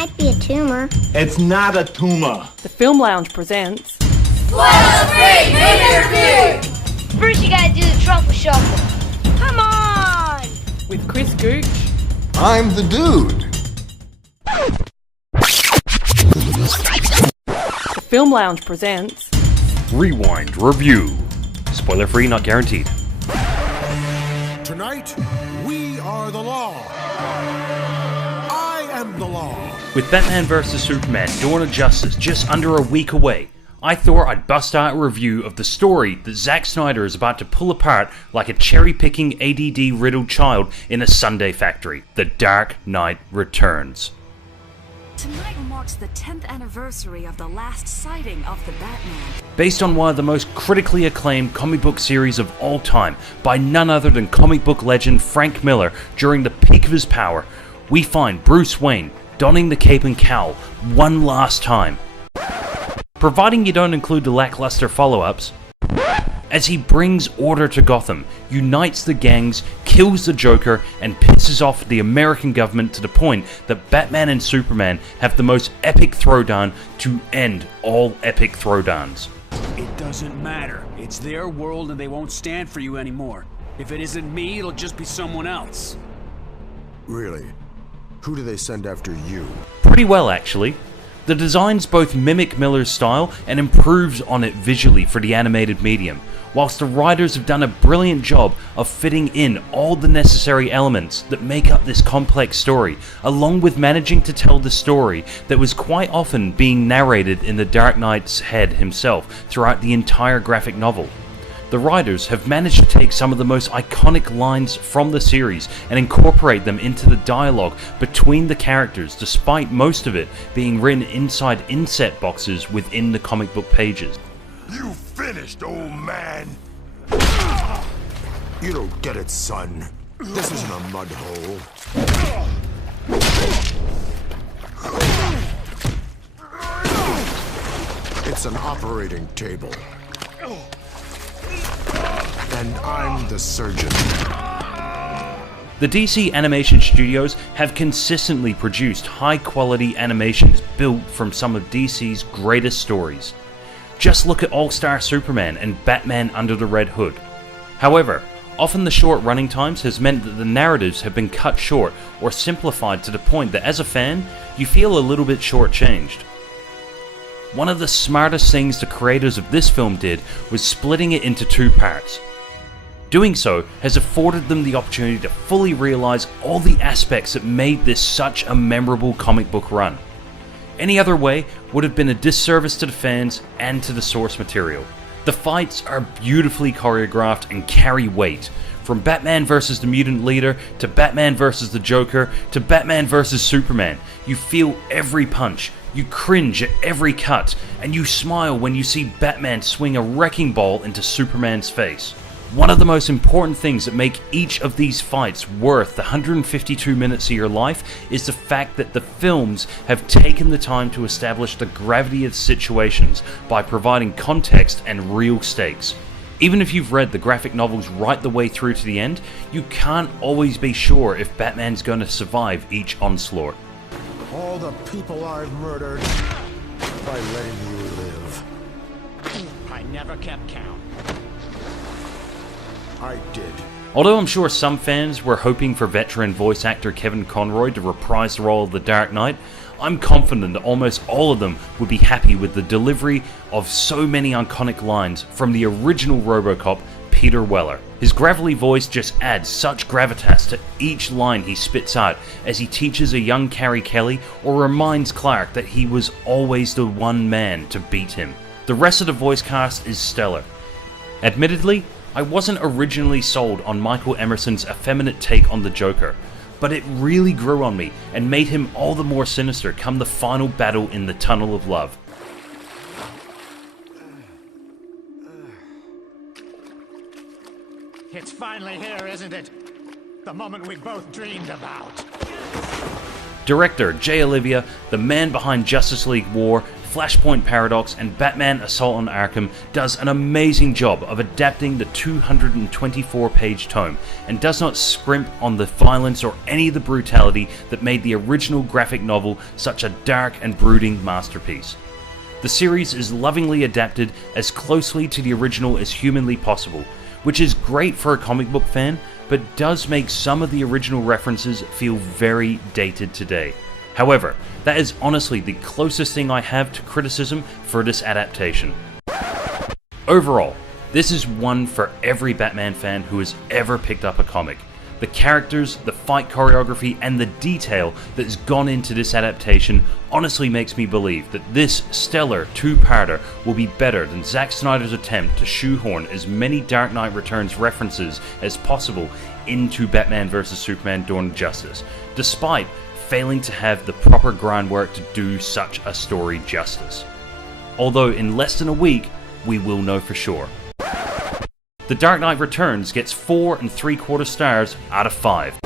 Might be a tumor. It's not a tumor. The Film Lounge presents... Spoiler-free movie review! First you gotta do the truffle shuffle. Come on! with Chris Gooch. I'm the dude. The Film Lounge presents... Rewind Review. Spoiler free, not guaranteed. Tonight, we are the law. I am the law. With Batman vs Superman Dawn of Justice just under a week away, I thought I'd bust out a review of the story that Zack Snyder is about to pull apart like a cherry-picking ADD-riddled child in a sundae factory. The Dark Knight Returns. Tonight marks the 10th anniversary of the last sighting of the Batman. Based on one of the most critically acclaimed comic book series of all time by none other than comic book legend Frank Miller during the peak of his power, we find Bruce Wayne donning the cape and cowl one last time. Providing you don't include the lackluster follow-ups, as he brings order to Gotham, unites the gangs, kills the Joker, and pisses off the American government to the point that Batman and Superman have the most epic throwdown to end all epic throwdowns. It doesn't matter. It's their world and they won't stand for you anymore. If it isn't me, it'll just be someone else. Really? Who do they send after you? Pretty well, actually. The designs both mimic Miller's style and improves on it visually for the animated medium, whilst the writers have done a brilliant job of fitting in all the necessary elements that make up this complex story, along with managing to tell the story that was quite often being narrated in the Dark Knight's head himself throughout the entire graphic novel. The writers have managed to take some of the most iconic lines from the series and incorporate them into the dialogue between the characters, despite most of it being written inside inset boxes within the comic book pages. You finished, old man. You don't get it, son. This isn't a mud hole. It's an operating table. And I'm the surgeon. The DC Animation Studios have consistently produced high-quality animations built from some of DC's greatest stories. Just look at All-Star Superman and Batman Under the Red Hood. However, often the short running times has meant that the narratives have been cut short or simplified to the point that as a fan, you feel a little bit shortchanged. One of the smartest things the creators of this film did was splitting it into two parts. Doing so has afforded them the opportunity to fully realize all the aspects that made this such a memorable comic book run. Any other way would have been a disservice to the fans and to the source material. The fights are beautifully choreographed and carry weight. From Batman vs the Mutant Leader, to Batman vs the Joker, to Batman vs Superman, you feel every punch, you cringe at every cut, and you smile when you see Batman swing a wrecking ball into Superman's face. One of the most important things that make each of these fights worth the 152 minutes of your life is the fact that the films have taken the time to establish the gravity of situations by providing context and real stakes. Even if you've read the graphic novels right the way through to the end, you can't always be sure if Batman's going to survive each onslaught. All the people I've murdered by letting you live. I never kept count. I did. Although I'm sure some fans were hoping for veteran voice actor Kevin Conroy to reprise the role of the Dark Knight, I'm confident that almost all of them would be happy with the delivery of so many iconic lines from the original RoboCop, Peter Weller. His gravelly voice just adds such gravitas to each line he spits out as he teaches a young Carrie Kelly or reminds Clark that he was always the one man to beat him. The rest of the voice cast is stellar. Admittedly, I wasn't originally sold on Michael Emerson's effeminate take on the Joker, but it really grew on me and made him all the more sinister come the final battle in the Tunnel of Love. It's finally here, isn't it? The moment we both dreamed about. Director Jay Olivia, the man behind Justice League War, Flashpoint Paradox, and Batman Assault on Arkham does an amazing job of adapting the 224-page tome, and does not scrimp on the violence or any of the brutality that made the original graphic novel such a dark and brooding masterpiece. The series is lovingly adapted as closely to the original as humanly possible, which is great for a comic book fan, but does make some of the original references feel very dated today. However, that is honestly the closest thing I have to criticism for this adaptation. Overall, this is one for every Batman fan who has ever picked up a comic. The characters, the fight choreography, and the detail that has gone into this adaptation honestly makes me believe that this stellar two-parter will be better than Zack Snyder's attempt to shoehorn as many Dark Knight Returns references as possible into Batman vs Superman: Dawn of Justice, despite failing to have the proper groundwork to do such a story justice. Although in less than a week, we will know for sure. The Dark Knight Returns gets 4 3/4 stars out of 5.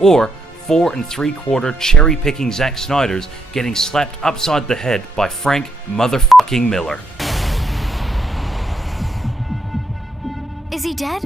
Or 4 3/4 cherry-picking Zack Snyders getting slapped upside the head by Frank motherfucking Miller. Is he dead?